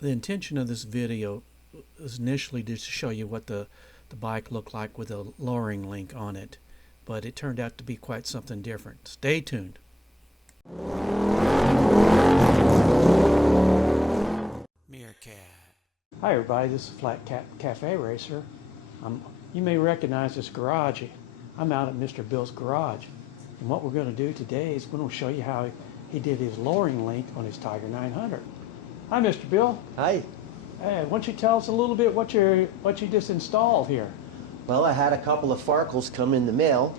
The intention of this video was initially just to show you what the bike looked like with a lowering link on it, but it turned out to be quite something different. Stay tuned. Meerkat. Hi everybody, this is Flat Cat Cafe Racer. You may recognize this garage. I'm out at Mr. Bill's garage, and what we're going to do today is we're going to show you how he did his lowering link on his Tiger 900. Hi, Mr. Bill. Hi. Hey, why don't you tell us a little bit what you just installed here? Well, I had a couple of Farkles come in the mail,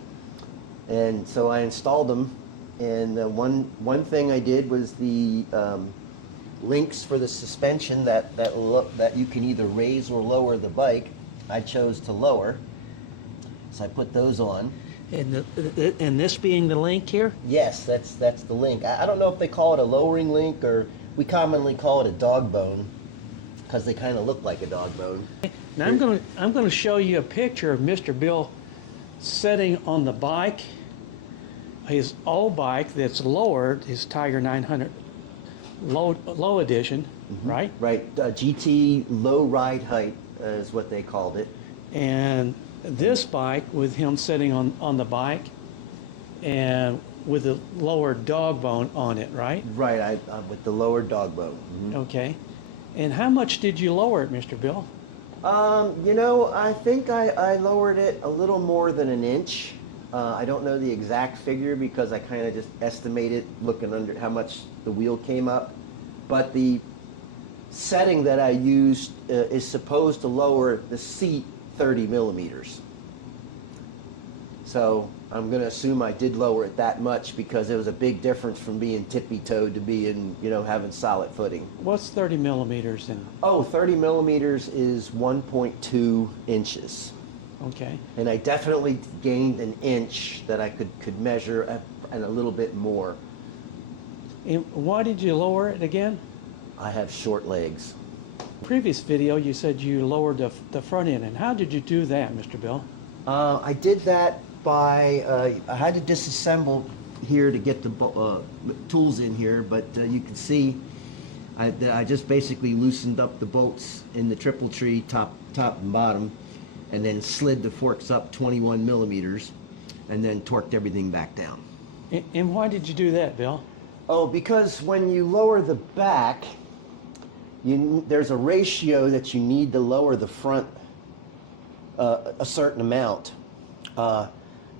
and so I installed them. And one thing I did was the links for the suspension that you can either raise or lower the bike. I chose to lower, so I put those on. And this being the link here? Yes, that's the link. I don't know if they call it a lowering link, or we commonly call it a dog bone, because they kind of look like a dog bone. Now I'm going to show you a picture of Mr. Bill sitting on the bike, his old bike that's lowered, his Tiger 900 low edition, right? Right, GT low ride height is what they called it. And this bike with him sitting on the bike and with the lower dog bone on it, right? Right, with the lower dog bone. Okay. And how much did you lower it, Mr. Bill? I think I lowered it a little more than an inch. I don't know the exact figure because I kind of just estimated looking under how much the wheel came up. But the setting that I used is supposed to lower the seat 30 millimeters. So I'm going to assume I did lower it that much because it was a big difference from being tippy-toed to being, having solid footing. What's 30 millimeters in? Oh, 30 millimeters is 1.2 inches. Okay. And I definitely gained an inch that I could measure and a little bit more. And why did you lower it again? I have short legs. Previous video you said you lowered the front end, and how did you do that, Mr. Bill? I did that by, I had to disassemble here to get the tools in here, but you can see I just basically loosened up the bolts in the triple tree top and bottom, and then slid the forks up 21 millimeters, and then torqued everything back down. And why did you do that, Bill? Oh, because when you lower the back, there's a ratio that you need to lower the front a certain amount.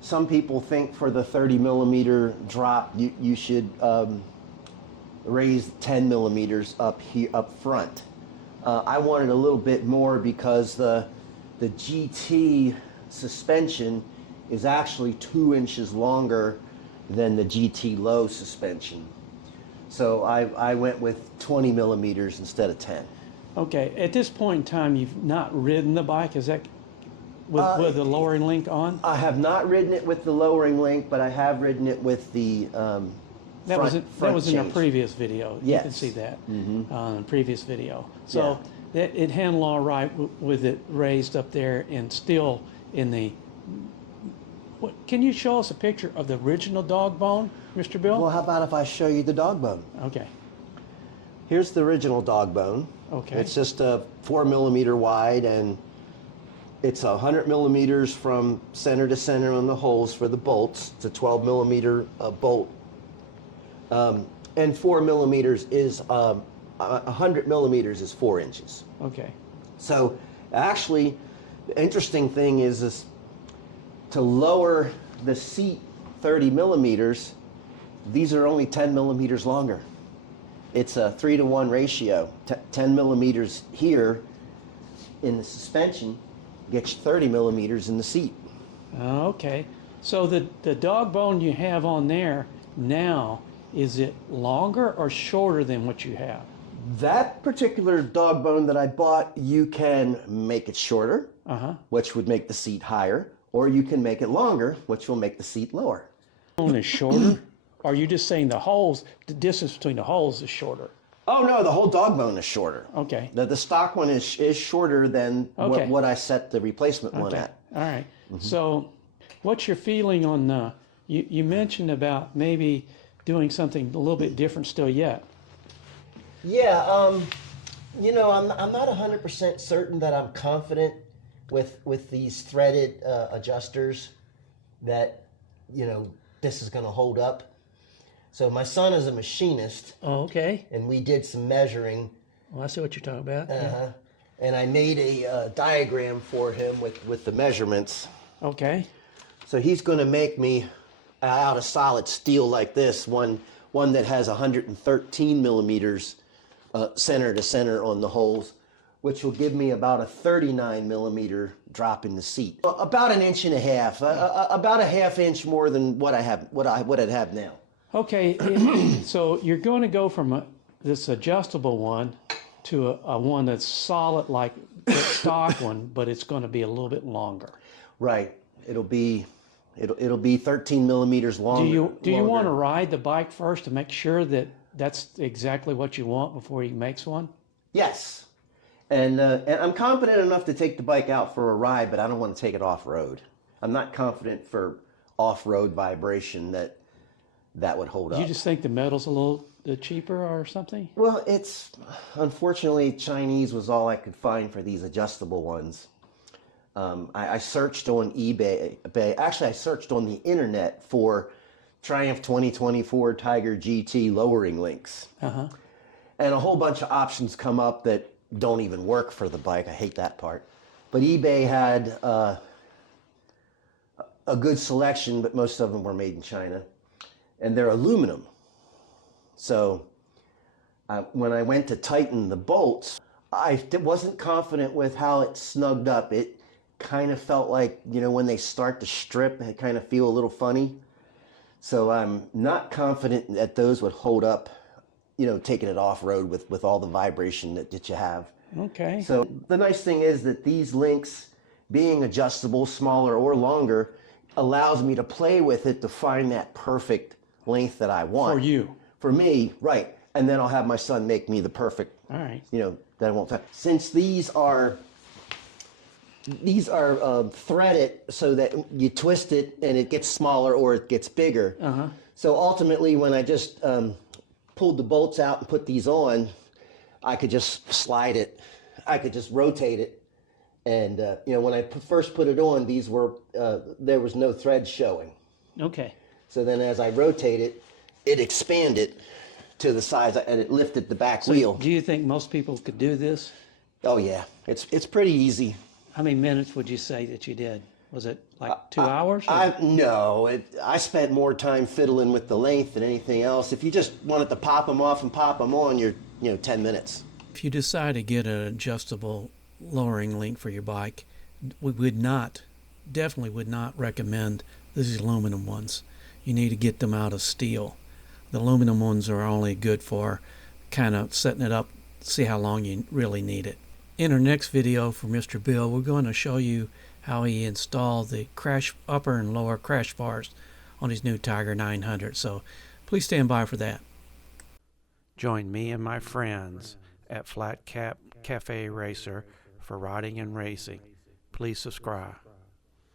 Some people think for the 30 millimeter drop, you should raise 10 millimeters up front. I wanted a little bit more because the GT suspension is actually 2 inches longer than the GT low suspension. So I went with 20 millimeters instead of 10. Okay, at this point in time, you've not ridden the bike, is that with the lowering link on? I have not ridden it with the lowering link, but I have ridden it with the That was in a change. previous video. Yes. You can see that in the previous video. So it handled all right with it raised up there and still in the... Can you show us a picture of the original dog bone, Mr. Bill? Well, how about if I show you the dog bone? Okay. Here's the original dog bone. Okay. It's just a 4 millimeter wide, and it's 100 millimeters from center to center on the holes for the bolts. It's a 12 millimeter bolt. And 4 millimeters is, 100 millimeters is 4 inches. Okay. So actually, the interesting thing is to lower the seat 30 millimeters, these are only 10 millimeters longer. It's a 3-to-1 ratio. 10 millimeters here in the suspension gets 30 millimeters in the seat. Okay. So the dog bone you have on there now, is it longer or shorter than what you have? That particular dog bone that I bought, you can make it shorter, which would make the seat higher, or you can make it longer, which will make the seat lower. Bone is shorter? Or are you just saying the distance between the holes is shorter? Oh no, the whole dog bone is shorter. Okay. The stock one is shorter than what I set the replacement one at. All right. So what's your feeling on, you mentioned about maybe doing something a little bit different still yet. Yeah, You know, I'm not 100% certain that I'm confident with these threaded adjusters that, you know, this is going to hold up. So my son is a machinist, Oh, okay. and we did some measuring. Well, I see what you're talking about. Uh-huh. And I made a diagram for him with the measurements. Okay. So he's going to make me out of solid steel like this, one that has 113 millimeters center to center on the holes, which will give me about a 39 millimeter drop in the seat. About an inch and a half, about a half inch more than what I'd have now. Okay, so you're going to go from this adjustable one to a one that's solid like the stock one, but it's going to be a little bit longer. Right. It'll be 13 millimeters longer. Do you want to ride the bike first to make sure that that's exactly what you want before he makes one? Yes. And I'm confident enough to take the bike out for a ride, but I don't want to take it off-road. I'm not confident for off-road vibration that would hold up. You just think the metal's a little cheaper or something? Well, it's unfortunately Chinese was all I could find for these adjustable ones. I searched on eBay. Actually, I searched on the internet for Triumph 2024 Tiger GT lowering links. Uh-huh. And a whole bunch of options come up that don't even work for the bike. I hate that part. But eBay had a good selection, but most of them were made in China. And they're aluminum. So when I went to tighten the bolts, I wasn't confident with how it snugged up. It kind of felt like, you know, when they start to strip, it kind of feel a little funny. So I'm not confident that those would hold up, you know, taking it off-road with all the vibration that you have. Okay. So the nice thing is that these links, being adjustable, smaller or longer, allows me to play with it to find that perfect length that I want. For you. For me, right. And then I'll have my son make me the perfect, All right. you know, that I won't. Since these are threaded so that you twist it and it gets smaller or it gets bigger. Uh-huh. So ultimately, when I just pulled the bolts out and put these on, I could just slide it. I could just rotate it. And, you know, when I first put it on, these were, there was no thread showing. Okay. So then as I rotate it, it expanded to the size and it lifted the back wheel. Do you think most people could do this? Oh yeah, it's pretty easy. How many minutes would you say that you did? Was it like 2 hours? I spent more time fiddling with the length than anything else. If you just wanted to pop them off and pop them on, you're 10 minutes. If you decide to get an adjustable lowering link for your bike, we definitely would not recommend these aluminum ones. You need to get them out of steel. The aluminum ones are only good for kind of setting it up, see how long you really need it. In our next video for Mr. Bill, we're going to show you how he installed the upper and lower crash bars on his new Tiger 900. So please stand by for that. Join me and my friends at Flat Cap Cafe Racer for riding and racing. Please subscribe.